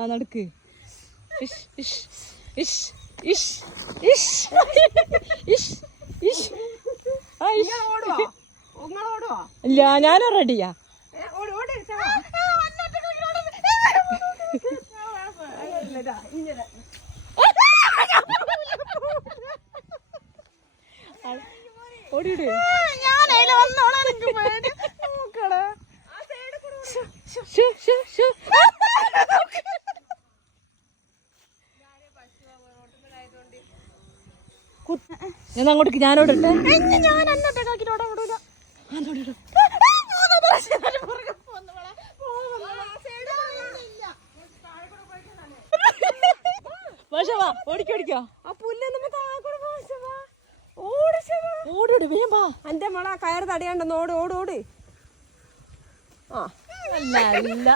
ആ നടക്ക്. ഇല്ല ഞാനും റെഡിയാ. ഓടിയിട്. ഞാൻ അങ്ങോട്ടേക്ക് ഞാനോടട്ടെ. ഓടിക്കോടിക്കോ. ആ പുല്ല് ഓടോട് വേഗം വാ. എന്റെ മോളെ കയറ് തടയാണ്ടെന്ന് ഓട് ഓട് ഓട്. ആ അല്ല